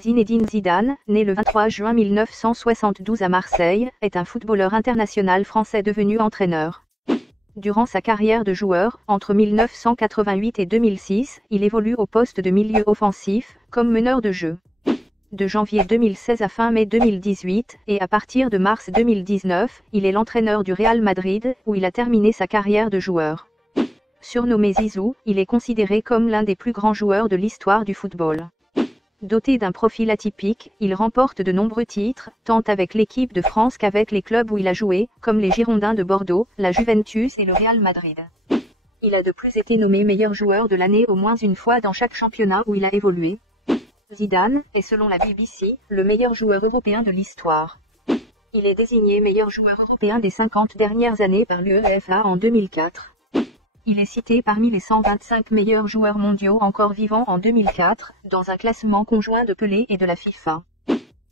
Zinedine Zidane, né le 23 juin 1972 à Marseille, est un footballeur international français devenu entraîneur. Durant sa carrière de joueur, entre 1988 et 2006, il évolue au poste de milieu offensif, comme meneur de jeu. De janvier 2016 à fin mai 2018, et à partir de mars 2019, il est l'entraîneur du Real Madrid, où il a terminé sa carrière de joueur. Surnommé Zizou, il est considéré comme l'un des plus grands joueurs de l'histoire du football. Doté d'un profil atypique, il remporte de nombreux titres, tant avec l'équipe de France qu'avec les clubs où il a joué, comme les Girondins de Bordeaux, la Juventus et le Real Madrid. Il a de plus été nommé meilleur joueur de l'année au moins une fois dans chaque championnat où il a évolué. Zidane est selon la BBC, le meilleur joueur européen de l'histoire. Il est désigné meilleur joueur européen des 50 dernières années par l'UEFA en 2004. Il est cité parmi les 125 meilleurs joueurs mondiaux encore vivants en 2004, dans un classement conjoint de Pelé et de la FIFA.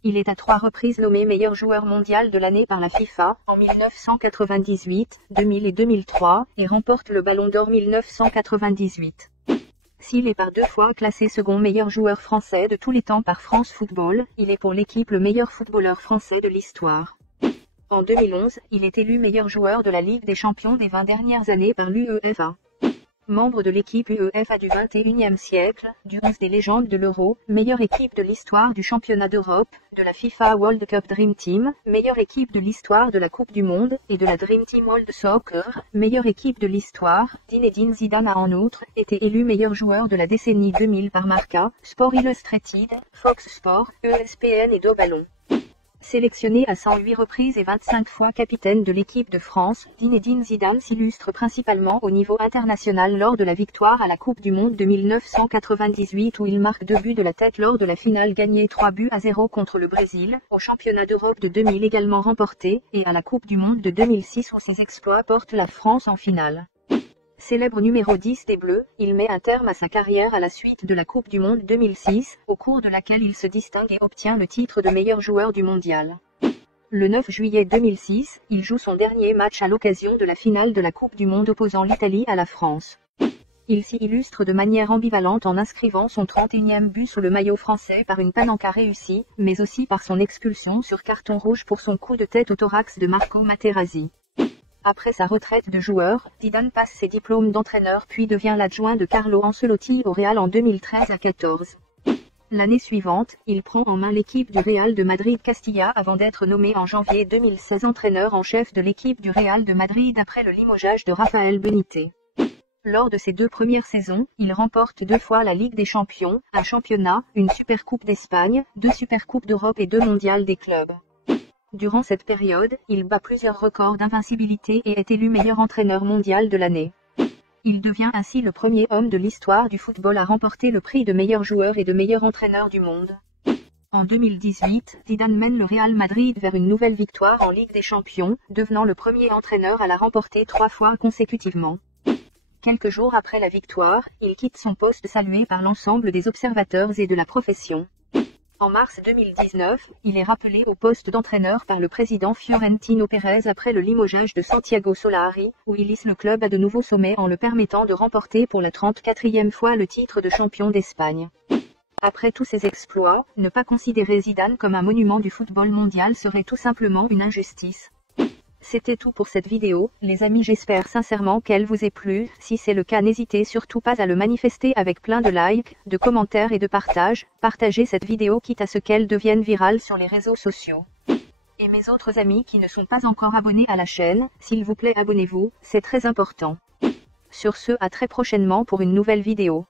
Il est à 3 reprises nommé meilleur joueur mondial de l'année par la FIFA, en 1998, 2000 et 2003, et remporte le Ballon d'Or 1998. S'il est par 2 fois classé second meilleur joueur français de tous les temps par France Football, il est pour l'équipe le meilleur footballeur français de l'histoire. En 2011, il est élu meilleur joueur de la Ligue des Champions des 20 dernières années par l'UEFA. Membre de l'équipe UEFA du XXIe siècle, du 11 des légendes de l'Euro, meilleure équipe de l'histoire du championnat d'Europe, de la FIFA World Cup Dream Team, meilleure équipe de l'histoire de la Coupe du Monde, et de la Dream Team World Soccer, meilleure équipe de l'histoire, Zinedine Zidane a en outre été élu meilleur joueur de la décennie 2000 par Marca, Sport Illustrated, Fox Sports, ESPN et DoBallon. Sélectionné à 108 reprises et 25 fois capitaine de l'équipe de France, Zinedine Zidane s'illustre principalement au niveau international lors de la victoire à la Coupe du Monde de 1998 où il marque 2 buts de la tête lors de la finale gagnée 3-0 contre le Brésil, au championnat d'Europe de 2000 également remporté, et à la Coupe du Monde de 2006 où ses exploits portent la France en finale. Célèbre numéro 10 des Bleus, il met un terme à sa carrière à la suite de la Coupe du Monde 2006, au cours de laquelle il se distingue et obtient le titre de meilleur joueur du mondial. Le 9 juillet 2006, il joue son dernier match à l'occasion de la finale de la Coupe du Monde opposant l'Italie à la France. Il s'y illustre de manière ambivalente en inscrivant son 31e but sous le maillot français par une panenka réussie, mais aussi par son expulsion sur carton rouge pour son coup de tête au thorax de Marco Materazzi. Après sa retraite de joueur, Zidane passe ses diplômes d'entraîneur puis devient l'adjoint de Carlo Ancelotti au Real en 2013 à 14. L'année suivante, il prend en main l'équipe du Real de Madrid Castilla avant d'être nommé en janvier 2016 entraîneur en chef de l'équipe du Real de Madrid après le limogeage de Rafael Benítez. Lors de ses 2 premières saisons, il remporte 2 fois la Ligue des Champions, un championnat, une Supercoupe d'Espagne, 2 Supercoupes d'Europe et 2 mondiales des clubs. Durant cette période, il bat plusieurs records d'invincibilité et est élu meilleur entraîneur mondial de l'année. Il devient ainsi le premier homme de l'histoire du football à remporter le prix de meilleur joueur et de meilleur entraîneur du monde. En 2018, Zidane mène le Real Madrid vers une nouvelle victoire en Ligue des Champions, devenant le premier entraîneur à la remporter 3 fois consécutivement. Quelques jours après la victoire, il quitte son poste salué par l'ensemble des observateurs et de la profession. En mars 2019, il est rappelé au poste d'entraîneur par le président Florentino Pérez après le limogeage de Santiago Solari, où il hisse le club à de nouveaux sommets en le permettant de remporter pour la 34e fois le titre de champion d'Espagne. Après tous ces exploits, ne pas considérer Zidane comme un monument du football mondial serait tout simplement une injustice. C'était tout pour cette vidéo, les amis, j'espère sincèrement qu'elle vous ait plu. Si c'est le cas, n'hésitez surtout pas à le manifester avec plein de likes, de commentaires et de partages. Partagez cette vidéo quitte à ce qu'elle devienne virale sur les réseaux sociaux. Et mes autres amis qui ne sont pas encore abonnés à la chaîne, s'il vous plaît abonnez-vous, c'est très important. Sur ce, à très prochainement pour une nouvelle vidéo.